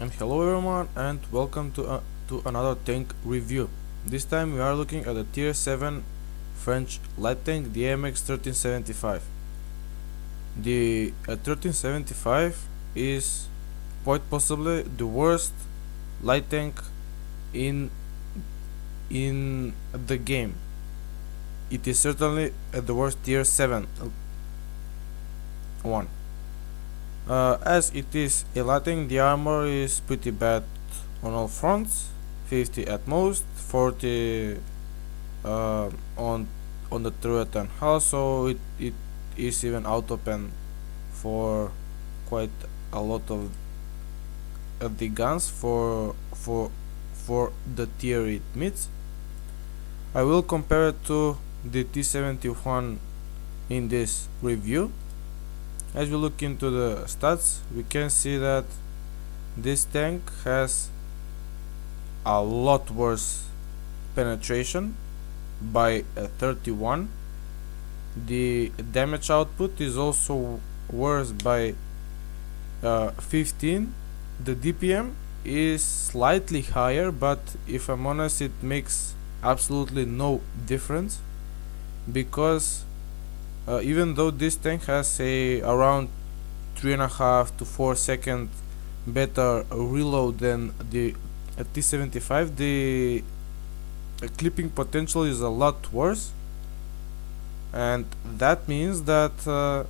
And hello everyone, and welcome to another tank review. This time we are looking at the tier 7 French light tank, the AMX 1375. The 1375 is quite possibly the worst light tank in the game. It is certainly the worst tier 7 one. As it is a light tank, the armor is pretty bad on all fronts, 50 at most, 40 uh, on the turret and hull, so it is even auto pen for quite a lot of the guns for the tier it meets. I will compare it to the T71 in this review. As we look into the stats, we can see that this tank has a lot worse penetration by 31. The damage output is also worse by 15. The DPM is slightly higher, but if I'm honest, it makes absolutely no difference, because even though this tank has a around 3.5 to 4 second better reload than the T75, the clipping potential is a lot worse, and that means that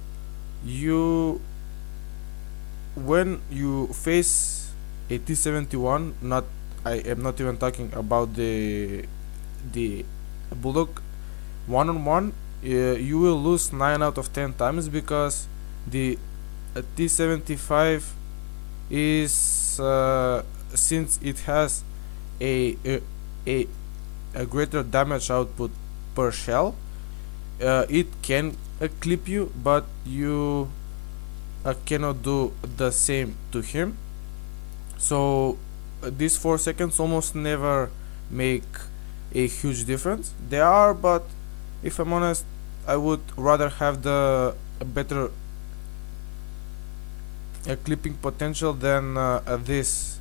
when you face a T71, I am not even talking about the Bulldog, one on one, you will lose 9 out of 10 times, because the T75 is since it has a greater damage output per shell, it can clip you, but you cannot do the same to him. So these 4 seconds almost never make a huge difference. They are, but if I'm honest, I would rather have the better clipping potential than this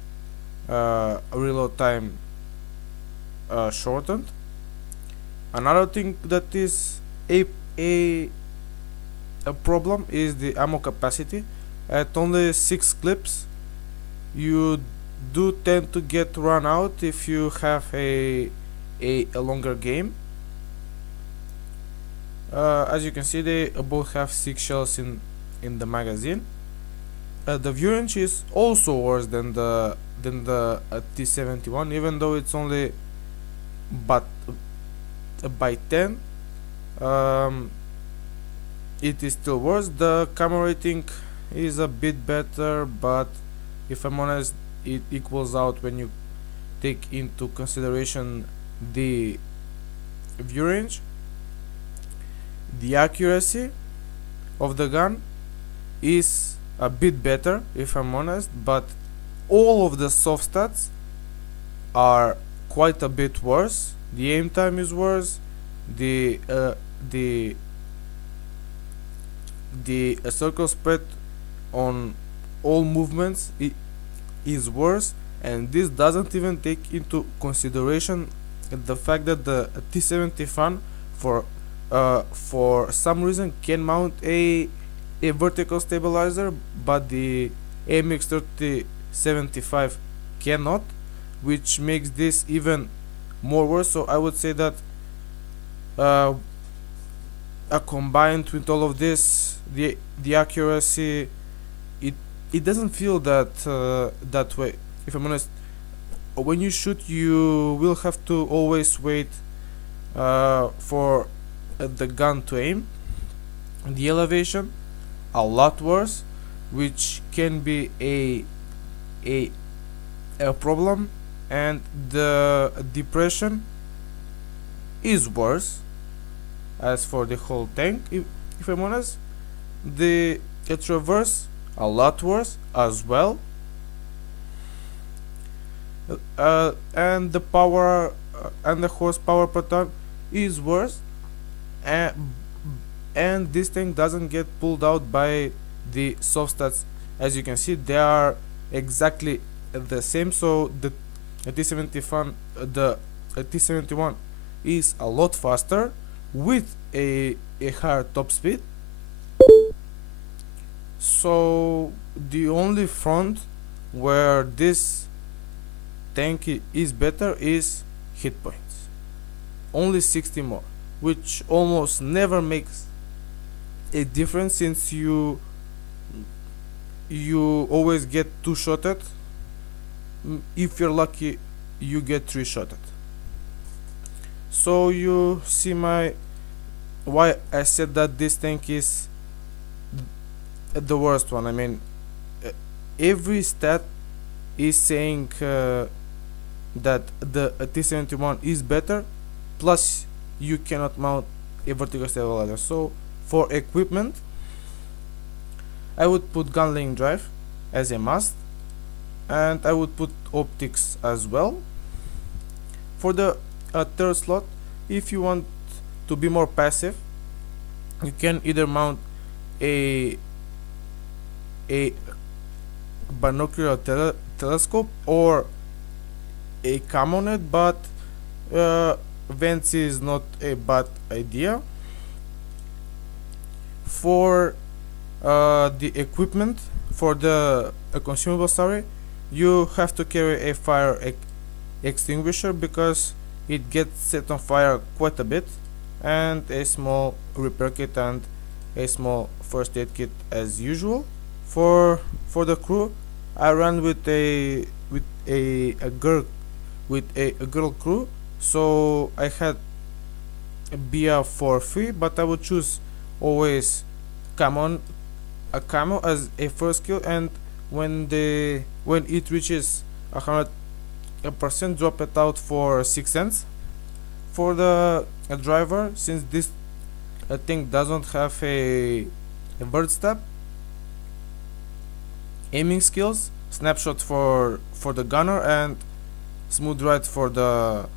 reload time shortened. Another thing that is a problem is the ammo capacity. At only 6 clips, you do tend to get run out if you have a longer game. As you can see, they both have 6 shells in the magazine. The view range is also worse than the T71, even though it's only but by 10. It is still worse. The camera rating is a bit better, but if I'm honest, it equals out when you take into consideration the view range. The accuracy of the gun is a bit better, if I'm honest, but all of the soft stats are quite a bit worse. The aim time is worse. The circle spread on all movements is worse, and this doesn't even take into consideration the fact that the T71 for some reason can mount a vertical stabilizer, but the AMX 3075 cannot, which makes this even more worse. So I would say that combined with all of this, the accuracy, it doesn't feel that way. If I'm honest, when you shoot, you will have to always wait for the gun to aim. The elevation a lot worse, which can be a problem, and the depression is worse. As for the whole tank, if I'm honest, the traverse a lot worse as well, and the power and the horsepower per ton is worse, and this thing doesn't get pulled out by the soft stats. As you can see, they are exactly the same, so the T-71 is a lot faster with a higher top speed. So the only front where this tank is better is hit points, only 60 more, which almost never makes a difference since you always get two-shotted. If you're lucky, you get three-shotted. So you see why I said that this tank is the worst one. I mean, every stat is saying that the T-71 is better, plus you cannot mount a vertical stabilizer. So for equipment, I would put gun lane drive as a must, and I would put optics as well. For the third slot, if you want to be more passive, you can either mount a binocular telescope or a camo net, but vents is not a bad idea. For the equipment, for the consumable, sorry, you have to carry a fire extinguisher because it gets set on fire quite a bit, and a small repair kit and a small first aid kit as usual. For the crew, I ran with a girl crew, so I had BR for free, but I would choose always a camo as a first kill, and when it reaches 100%, drop it out for 6 cents. For the driver, since this thing doesn't have a bird stab, aiming skills, snapshot for the gunner, and smooth ride for the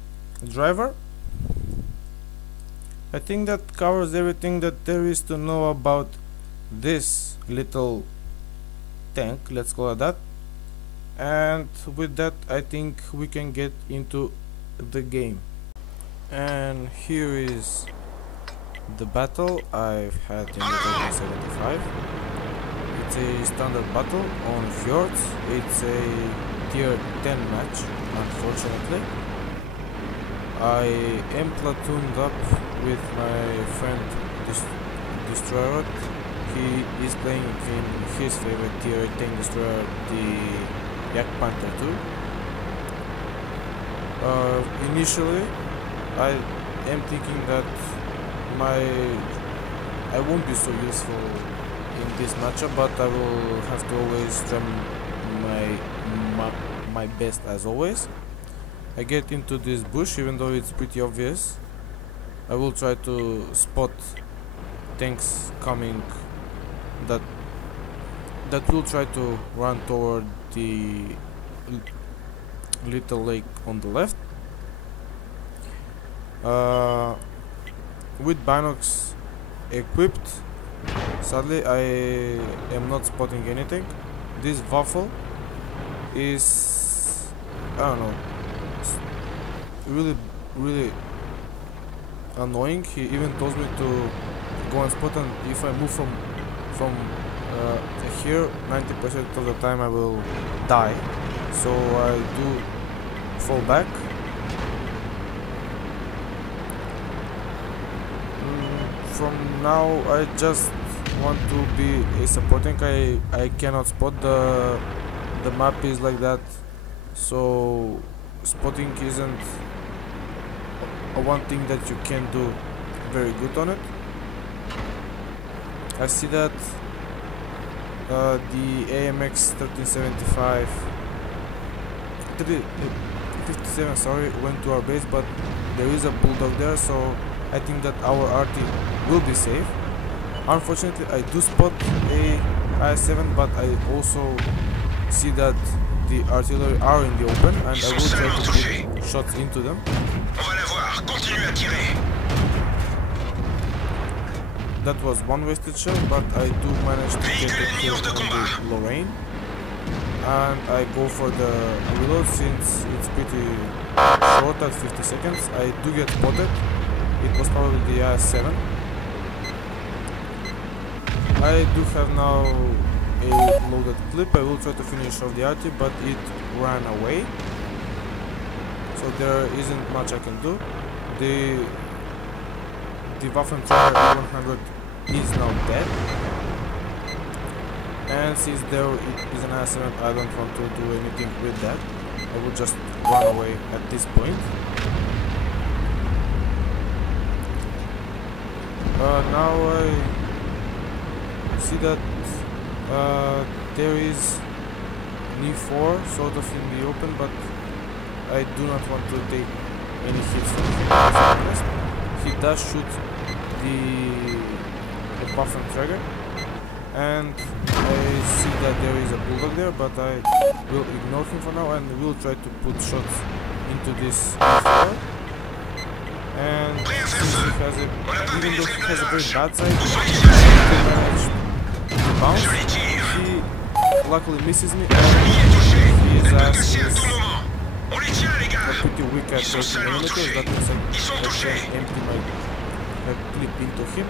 driver. I think that covers everything that there is to know about this little tank, let's call it that. And with that, I think we can get into the game. And here is the battle I've had in the 75. It's a standard battle on fjords. It's a tier 10 match, unfortunately. I am platooned up with my friend Destroyer. He is playing in his favorite tier 10 destroyer, the Yak Panther 2. Initially, I am thinking that I won't be so useful in this matchup, but I will have to always try my best as always. I get into this bush, even though it's pretty obvious. I will try to spot tanks coming that will try to run toward the little lake on the left. With binocs equipped, sadly I am not spotting anything. This waffle is, I don't know, really annoying. He even tells me to go and spot, and if I move from here, 90% of the time I will die, so I do fall back. From now I just want to be a supporting. I cannot spot, the map is like that, so spotting isn't one thing that you can do very good on it. I see that the AMX 1375 57, sorry, went to our base, but there is a bulldog there, so I think that our RT will be safe. Unfortunately, I do spot a IS-7, but I also see that the artillery are in the open, and I will try to put shots into them. That was one wasted shell, but I do manage to get a kill on the Lorraine. and I go for the reload since it's pretty short at 50 seconds. I do get spotted. It was probably the AS7. I do have now a loaded clip. I will try to finish off the RT, but it ran away, so there isn't much I can do. The Awfulness E100 is now dead, and since there is an AS7, I don't want to do anything with that. I will just run away at this point. Now I see that there is an E4 sort of in the open, but I do not want to take any hits from him. He does shoot the buff and trigger, and I see that there is a bulldog there, but I will ignore him for now and will try to put shots into this E4. And since he has a, even though he has a very bad side, he managed to bounce. He luckily misses me, and his ass is pretty weak at 30mm. That means I can empty my clip into him.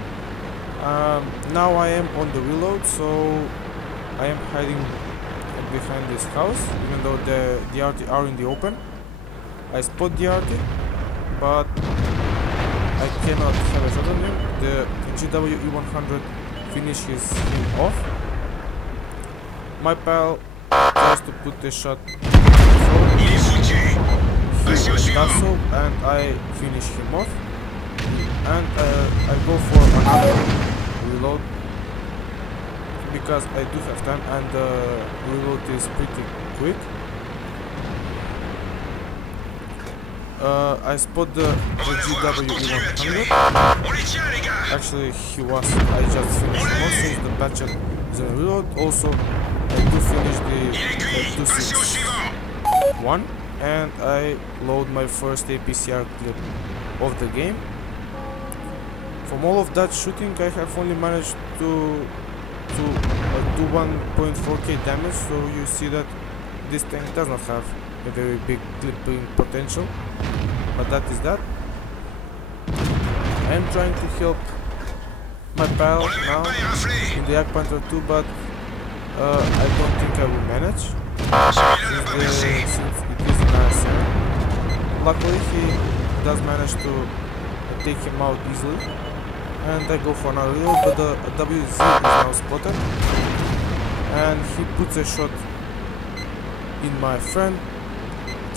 Now I am on the reload, so I am hiding behind this house, even though the RT are in the open. I spot the RT, but I cannot have a shot on him. The GW E100 finishes him off. My pal tries to put a shot before. He does so, and I finish him off. And I go for another reload because I do have time, and the reload is pretty quick. I spot the GW E100. Actually, he was. I just finished him off since the batchet is on reload. Also, I do finish the 261, and I load my first APCR clip of the game. From all of that shooting, I have only managed to do 1.4k damage, so you see that this tank does not have a very big clipping potential, but that is that. I am trying to help my pal now in the Yak Panther 2, but I don't think I will manage since it is an AS7. Luckily, he does manage to take him out easily, and I go for another reload, but the WZ is now spotted, and he puts a shot in my friend.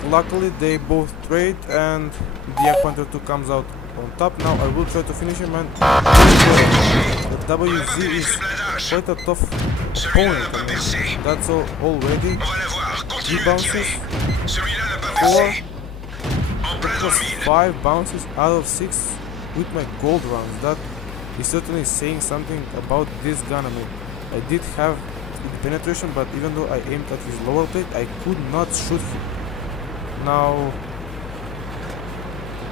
Luckily, they both trade, and the Yak Panther 2 comes out on top. Now I will try to finish him, and the WZ is quite a tough opponent. I mean, that's all already. 3 bounces, 4, it was 5 bounces out of 6 with my gold rounds. That is certainly saying something about this gun. I mean, I did have the penetration, but even though I aimed at his lower plate, I could not shoot him. Now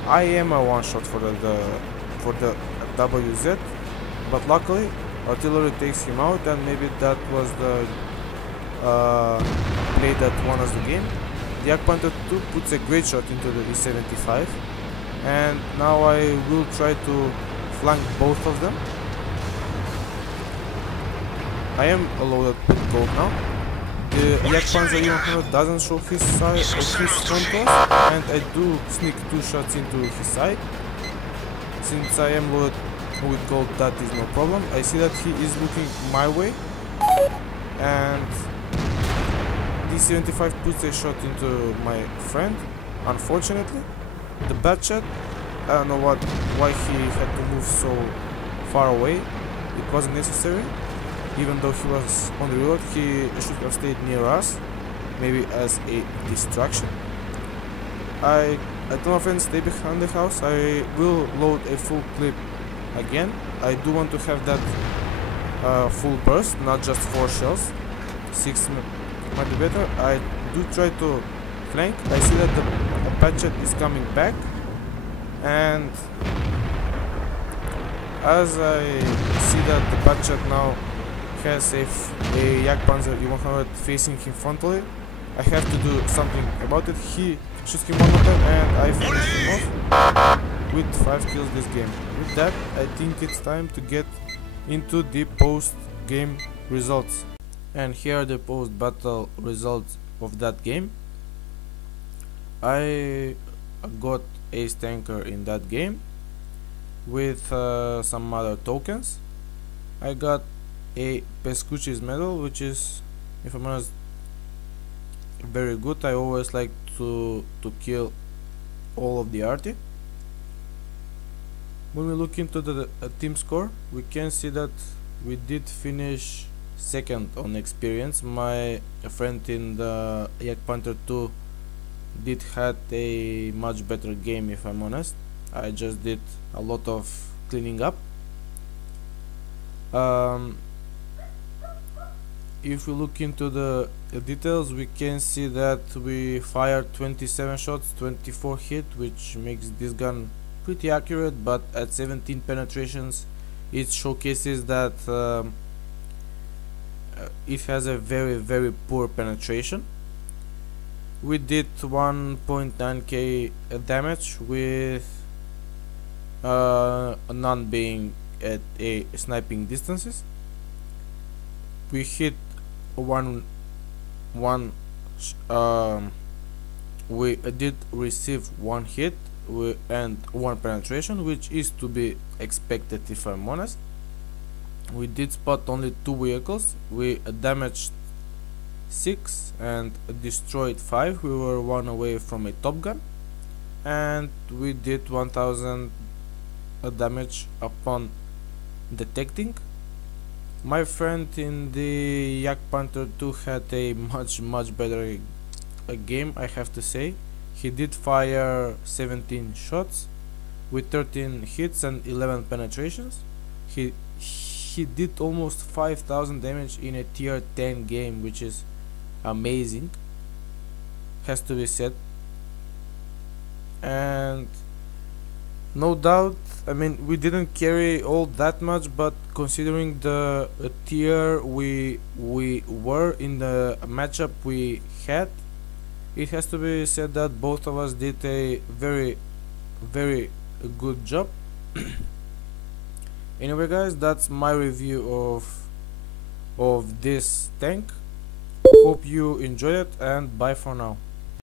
I am a one shot for the WZ, but luckily artillery takes him out, and maybe that was the play that won us the game. The Yak Panther 2 puts a great shot into the E75, and now I will try to flank both of them. I am loaded with gold now. The Yak Panther E100 doesn't show his side of his front cross, and I do sneak 2 shots into his side. Since I am loaded with gold, that is no problem. I see that he is looking my way, and the 75 puts a shot into my friend. Unfortunately, the bad shot, I don't know why he had to move so far away. It wasn't necessary. Even though he was on the reload, he should have stayed near us, maybe as a distraction. I don't know if I stay behind the house. I will load a full clip again. I do want to have that full burst, not just 4 shells. 6 might be better. I do try to flank. I see that the Apache is coming back, and as I see that the Apache now has a Yak Panzer E100 facing him frontally. I have to do something about it. He shoots him one more time and I finish him off with 5 kills this game. With that, I think it's time to get into the post-game results. And here are the post-battle results of that game. I got Ace Tanker in that game with some other tokens. I got a Pescucci's medal, which is, if I'm honest, very good. I always like to kill all of the arty. When we look into the team score, we can see that we did finish second on experience. My friend in the Yak Panther 2 did had a much better game, if I'm honest. I just did a lot of cleaning up. If we look into the details, we can see that we fired 27 shots, 24 hit, which makes this gun pretty accurate, but at 17 penetrations it showcases that it has a very poor penetration. We did 1.9k damage with none being at a sniping distances. We hit we did receive 1 hit and 1 penetration, which is to be expected, if I'm honest. We did spot only 2 vehicles. We damaged 6 and destroyed 5. We were 1 away from a top gun, and we did 1000 damage upon detecting. My friend in the Yak Panther 2 had a much better game, I have to say. He did fire 17 shots with 13 hits and 11 penetrations. He did almost 5000 damage in a tier 10 game, which is amazing, has to be said. And no doubt, I mean, we didn't carry all that much, but considering the tier we were in the matchup we had, it has to be said that both of us did a very good job. Anyway guys, that's my review of this tank. Hope you enjoyed it, and bye for now.